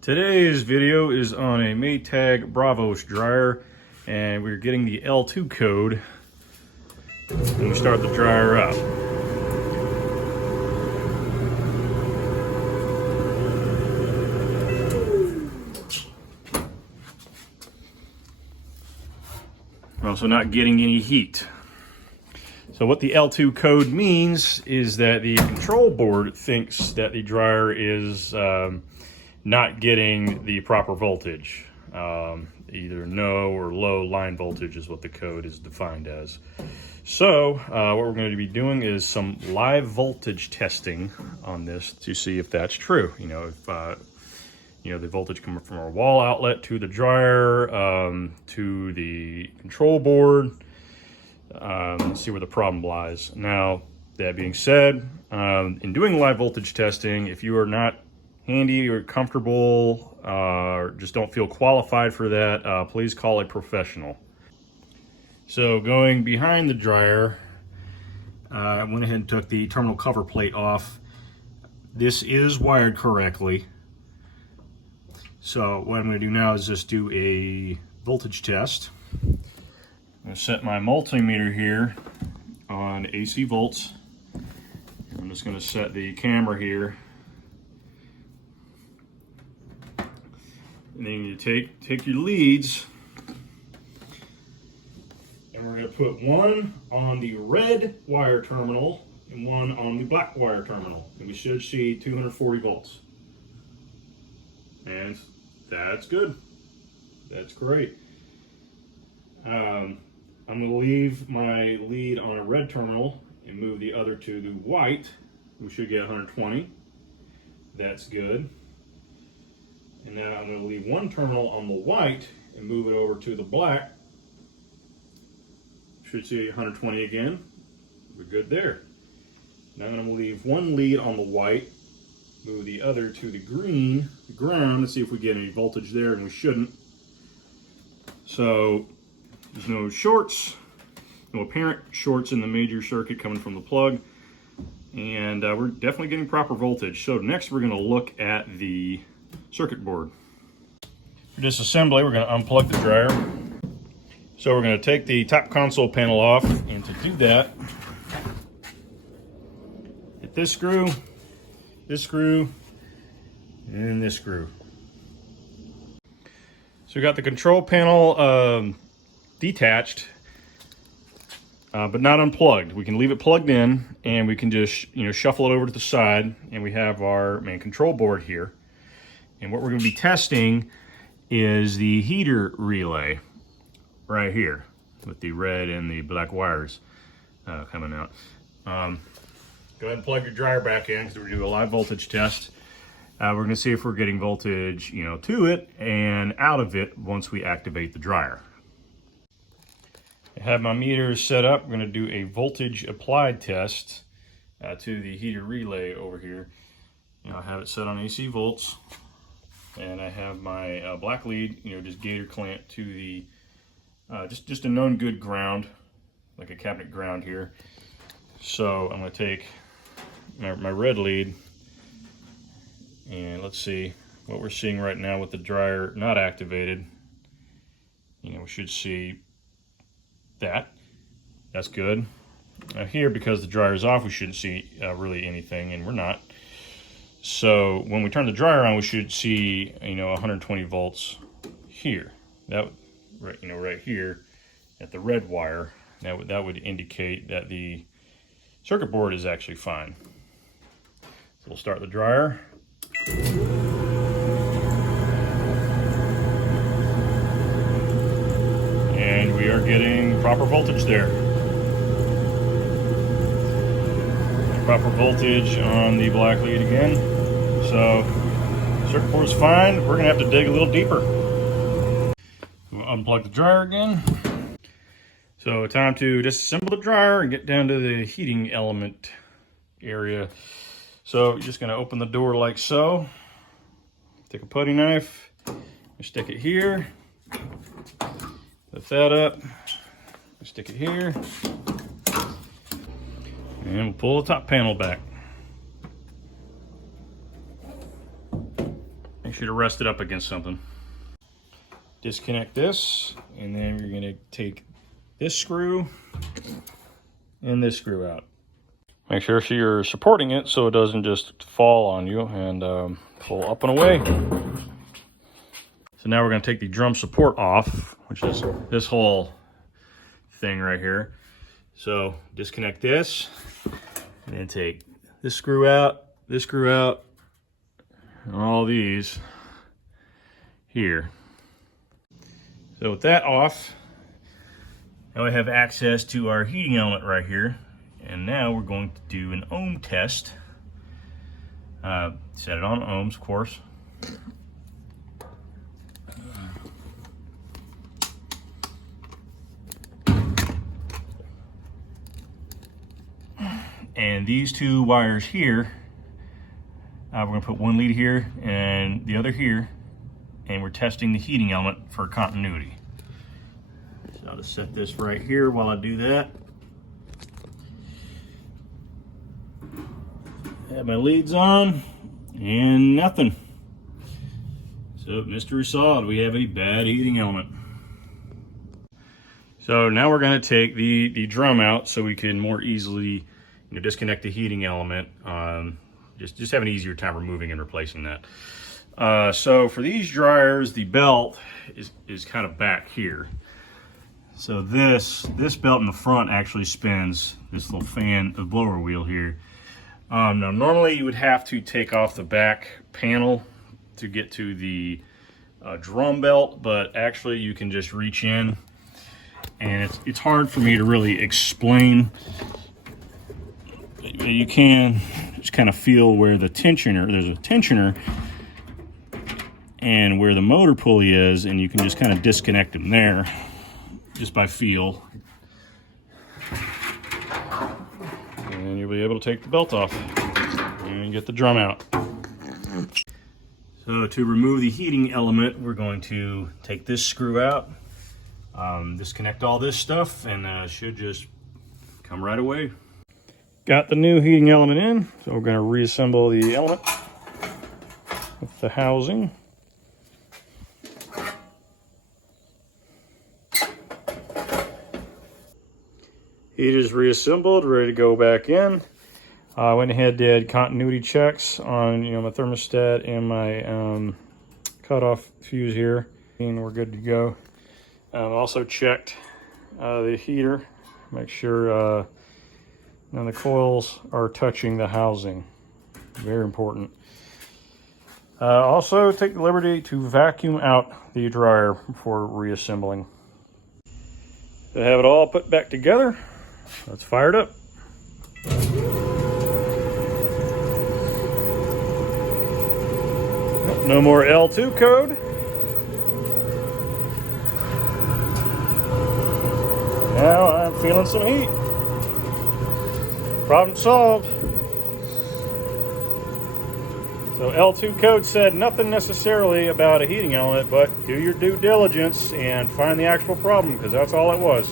Today's video is on a Maytag Bravos dryer, and we're getting the L2 code when we start the dryer up. We're also not getting any heat. So what the L2 code means is that the control board thinks that the dryer is not getting the proper voltage. Either no or low line voltage is what the code is defined as. So what we're going to be doing is some live voltage testing on this to see if that's true. If the voltage coming from our wall outlet to the dryer, to the control board, see where the problem lies. Now, that being said, in doing live voltage testing, if you are not handy or comfortable or just don't feel qualified for that, please call a professional. So going behind the dryer, I went ahead and took the terminal cover plate off. This is wired correctly. So what I'm going to do now is just do a voltage test. I'm going to set my multimeter here on AC volts. I'm just going to set the camera here. And then you take your leads, and we're going to put one on the red wire terminal and one on the black wire terminal. And we should see 240 volts. And that's good. That's great. I'm going to leave my lead on a red terminal and move the other to the white. We should get 120. That's good. And now I'm going to leave one terminal on the white and move it over to the black. Should see 120 again. We're good there. Now I'm going to leave one lead on the white, move the other to the green, the ground, to see if we get any voltage there, and we shouldn't. So there's no shorts, no apparent shorts in the major circuit coming from the plug, and we're definitely getting proper voltage. So next we're going to look at the circuit board. For disassembly, we're going to unplug the dryer. So we're going to take the top console panel off, and to do that, hit this screw, and this screw. So we got the control panel detached, but not unplugged. We can leave it plugged in, and we can just shuffle it over to the side, and we have our main control board here. And what we're going to be testing is the heater relay right here with the red and the black wires coming out. Go ahead and plug your dryer back in because we're going to do a live voltage test. We're going to see if we're getting voltage, to it and out of it once we activate the dryer. I have my meter set up. We're going to do a voltage applied test to the heater relay over here. I have it set on AC volts. And I have my black lead, just gator clamped to the, just a known good ground, like a cabinet ground here. So I'm going to take my red lead, and let's see what we're seeing right now with the dryer not activated. We should see that. That's good. Here, because the dryer is off, we shouldn't see really anything, and we're not. So when we turn the dryer on, we should see 120 volts here. That right here at the red wire. That would indicate that the circuit board is actually fine. So we'll start the dryer. And we are getting proper voltage there. Proper voltage on the black lead again. So circuit board's fine. We're gonna have to dig a little deeper. We'll unplug the dryer again. So time to disassemble the dryer and get down to the heating element area. So you're just gonna open the door like so. Take a putty knife, stick it here, lift that up, stick it here. And we'll pull the top panel back. should have rested up against something. Disconnect this, and then you're gonna take this screw and this screw out. Make sure you're supporting it so it doesn't just fall on you, and pull up and away. So now we're gonna take the drum support off, which is this whole thing right here. So disconnect this, and then take this screw out, and all these here. So with that off, now we have access to our heating element right here. And now we're going to do an ohm test. Set it on ohms, of course. And these two wires here, we're going to put one lead here and the other here, and we're testing the heating element for continuity. So I'll just set this right here while I do that. Have my leads on, and nothing. So mystery solved, we have a bad heating element. So now we're going to take the drum out so we can more easily disconnect the heating element. Just have an easier time removing and replacing that. So for these dryers, the belt is kind of back here. So this belt in the front actually spins this little fan, the blower wheel here. Now normally you would have to take off the back panel to get to the drum belt, but actually you can just reach in, and it's hard for me to really explain. You can just kind of feel where the tensioner, there's a tensioner, and where the motor pulley is, and you can just kind of disconnect them there just by feel. And you'll be able to take the belt off and get the drum out. So to remove the heating element, we're going to take this screw out, disconnect all this stuff, and it should just come right away. Got the new heating element in, so we're going to reassemble the element with the housing. Heat is reassembled, ready to go back in. I went ahead and did continuity checks on my thermostat and my cutoff fuse here, and we're good to go. Also checked the heater, make sure the coils are touching the housing. Very important. Also take the liberty to vacuum out the dryer before reassembling. To have it all put back together, let's fire it up. No more L2 code. Now I'm feeling some heat. Problem solved. So L2 code said nothing necessarily about a heating element, but do your due diligence and find the actual problem, because that's all it was.